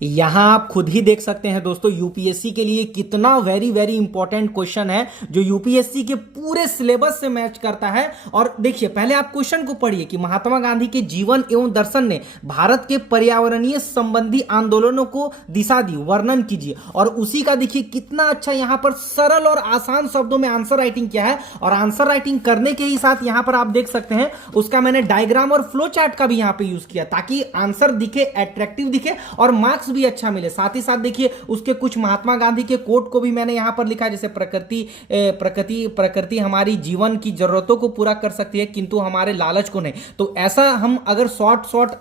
यहां आप खुद ही देख सकते हैं दोस्तों, यूपीएससी के लिए कितना वेरी वेरी इंपॉर्टेंट क्वेश्चन है जो यूपीएससी के पूरे सिलेबस से मैच करता है। और देखिए, पहले आप क्वेश्चन को पढ़िए कि महात्मा गांधी के जीवन एवं दर्शन ने भारत के पर्यावरणीय संबंधी आंदोलनों को दिशा दी, वर्णन कीजिए। और उसी का देखिए कितना अच्छा यहां पर सरल और आसान शब्दों में आंसर राइटिंग किया है। और आंसर राइटिंग करने के ही साथ यहां पर आप देख सकते हैं उसका मैंने डायग्राम और फ्लो चार्ट का भी यहां पे यूज किया ताकि आंसर दिखे, अट्रैक्टिव दिखे और मार्क्स भी अच्छा मिले। साथ ही साथ देखिए उसके कुछ महात्मा गांधी के कोट को भी मैंने यहां पर लिखा, जैसे प्रकृति हमारी जीवन की जरूरतों को पूरा कर सकती है किंतु हमारे लालच को नहीं। तो ऐसा हम अगर शॉर्ट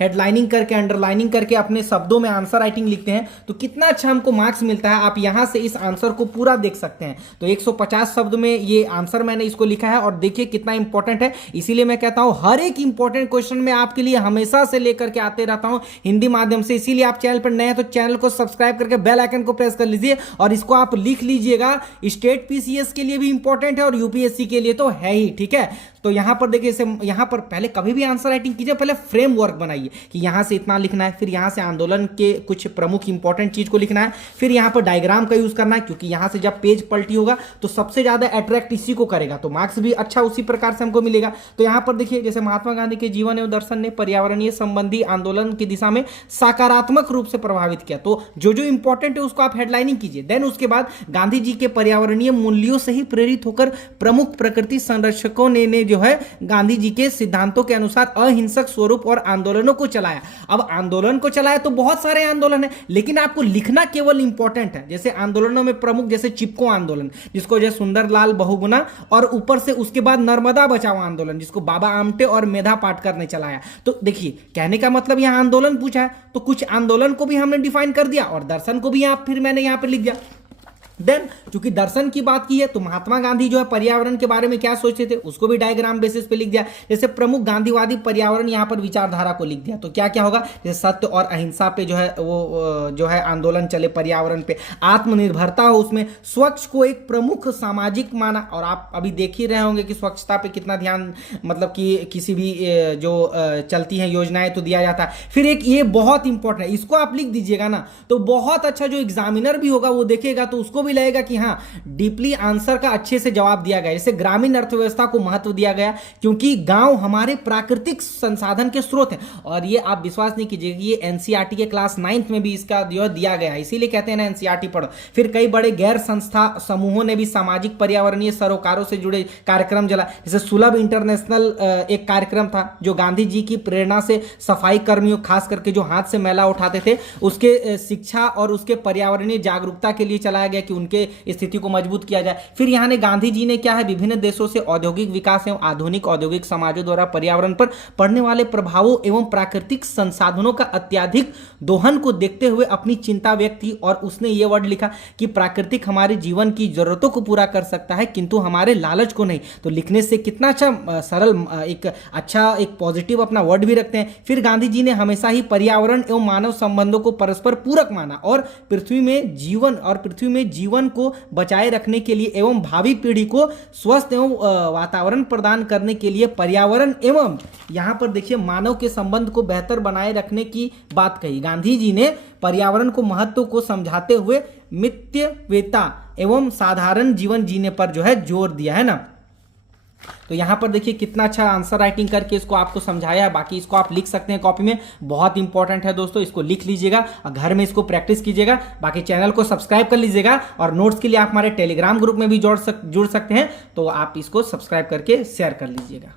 हेडलाइनिंग करके, अंडरलाइनिंग करके अपने शब्दों में आंसर राइटिंग लिखते हैं तो कितना अच्छा हमको मार्क्स मिलता है। आप यहां से इस आंसर को पूरा देख सकते हैं। तो 150 शब्द में ये आंसर मैंने इसको लिखा है और देखिए कितना इंपॉर्टेंट है। इसीलिए मैं कहता हूं हर एक इंपॉर्टेंट क्वेश्चन में आपके लिए हमेशा से लेकर के आते रहता हूं हिंदी माध्यम से। इसीलिए आप चैनल पर नए हैं तो चैनल को सब्सक्राइब करके बेल आइकन को प्रेस कर लीजिए और इसको आप लिख लीजिएगा। स्टेट पीसीएस के लिए भी इंपॉर्टेंट है और यूपीएससी के लिए तो है ही, ठीक है। तो यहां पर देखिए, इसे यहां पर पहले कभी भी आंसर राइटिंग कीजिए, पहले फ्रेमवर्क बनाइए कि यहां से इतना लिखना है, फिर यहां से आंदोलन के कुछ प्रमुख इंपॉर्टेंट चीज को लिखना है, फिर यहां पर डायग्राम का यूज करना है क्योंकि यहां से जब पेज पलटी होगा तो सबसे ज्यादा अट्रैक्ट इसी को करेगा, तो मार्क्स भी अच्छा उसी प्रकार से हमको मिलेगा। तो यहां पर देखिए, जैसे महात्मा गांधी के जीवन एवं दर्शन ने पर्यावरणीय संबंधी आंदोलन की दिशा में सकारात्मक रूप से प्रभावित किया। तो जो जो इंपॉर्टेंट है उसको आप हेडलाइनिंग कीजिए। देन उसके बाद गांधी जी के पर्यावरणीय मूल्यों से ही प्रेरित होकर प्रमुख प्रकृति संरक्षकों ने जो है गांधी जी के सिद्धांतों के अनुसार अहिंसक स्वरूप और आंदोलनों को चलाया। अब आंदोलन को चलाया तो बहुत सारे आंदोलन है, लेकिन आपको लिखना केवल इंपॉर्टेंट है। जैसे आंदोलनों में प्रमुख, जैसे चिपको आंदोलन जिसको जो सुंदरलाल बहुगुणा, और ऊपर से उसके बाद नर्मदा बचाओ आंदोलन जिसको बाबा आमटे और मेधा पाटकर ने चलाया। तो देखिए, कहने का मतलब यहां आंदोलन पूछा है तो कुछ आंदोलन को भी हमने डिफाइन कर दिया और दर्शन को भी फिर मैंने यहां पर लिख दिया। देन चूंकि दर्शन की बात की है तो महात्मा गांधी जो है पर्यावरण के बारे में क्या सोचते थे उसको भी डायग्राम बेसिस पे लिख दिया। जैसे प्रमुख गांधीवादी पर्यावरण यहां पर विचारधारा को लिख दिया तो क्या क्या होगा, जैसे सत्य और अहिंसा पे जो है वो जो है आंदोलन चले, पर्यावरण पे आत्मनिर्भरता हो, उसमें स्वच्छ को एक प्रमुख सामाजिक माना। और आप अभी देख ही रहे होंगे कि स्वच्छता पे कितना ध्यान, मतलब कि किसी भी जो चलती हैं योजनाएं तो दिया जाता है। फिर एक ये बहुत इंपॉर्टेंट है, इसको आप लिख दीजिएगा ना तो बहुत अच्छा जो एग्जामिनर भी होगा वो देखेगा तो उसको भी लगेगा कि हाँ डीपली आंसर का अच्छे से जवाब दिया गया। जैसे ग्रामीण अर्थव्यवस्था को महत्व दिया गया क्योंकि गांव हमारे प्राकृतिक संसाधन के स्रोत हैं। और ये आप विश्वास नहीं कीजिएगा, ये एनसीईआरटी के क्लास 9th में भी इसका जो दिया गया है, इसीलिए कहते हैं ना एनसीईआरटी पढ़ो। फिर कई बड़े गैर संस्था समूहों ने भी सामाजिक पर्यावरणीय सरोकारों से जुड़े कार्यक्रम चला। जैसे सुलभ इंटरनेशनल एक कार्यक्रम था जो गांधी जी की प्रेरणा से सफाई कर्मियों, खास करके जो हाथ से मैला उठाते थे, उसके शिक्षा और उसके पर्यावरणीय जागरूकता के लिए चलाया गया कि उनके स्थिति को मजबूत किया जाए। फिर यहां ने गांधी जी ने क्या है, विभिन्न देशों से औद्योगिक विकास एवं आधुनिक औद्योगिक समाजों द्वारा पर्यावरण पर पड़ने वाले प्रभावों एवं प्राकृतिक संसाधनों का अत्यधिक दोहन को देखते हुए अपनी चिंता व्यक्त की। और उसने ये वर्ड लिखा कि प्राकृतिक हमारे जीवन की जरूरतों को पूरा कर सकता है किंतु हमारे लालच को नहीं। तो लिखने से कितना अच्छा सरल, एक अच्छा एक पॉजिटिव अपना वर्ड भी रखते हैं। फिर गांधी जी ने हमेशा ही पर्यावरण एवं मानव संबंधों को परस्पर पूरक माना और पृथ्वी में जीवन को बचाए रखने के लिए एवं भावी पीढ़ी को स्वस्थ एवं वातावरण प्रदान करने के लिए पर्यावरण एवं यहां पर देखिए मानव के संबंध को बेहतर बनाए रखने की बात कही। गांधी जी ने पर्यावरण को महत्व को समझाते हुए मितव्ययिता एवं साधारण जीवन जीने पर जो है जोर दिया है ना। तो यहां पर देखिए कितना अच्छा आंसर राइटिंग करके इसको आपको समझाया है। बाकी इसको आप लिख सकते हैं कॉपी में, बहुत इंपॉर्टेंट है दोस्तों, इसको लिख लीजिएगा और घर में इसको प्रैक्टिस कीजिएगा। बाकी चैनल को सब्सक्राइब कर लीजिएगा और नोट्स के लिए आप हमारे टेलीग्राम ग्रुप में भी जुड़ सकते हैं, तो आप इसको सब्सक्राइब करके शेयर कर लीजिएगा।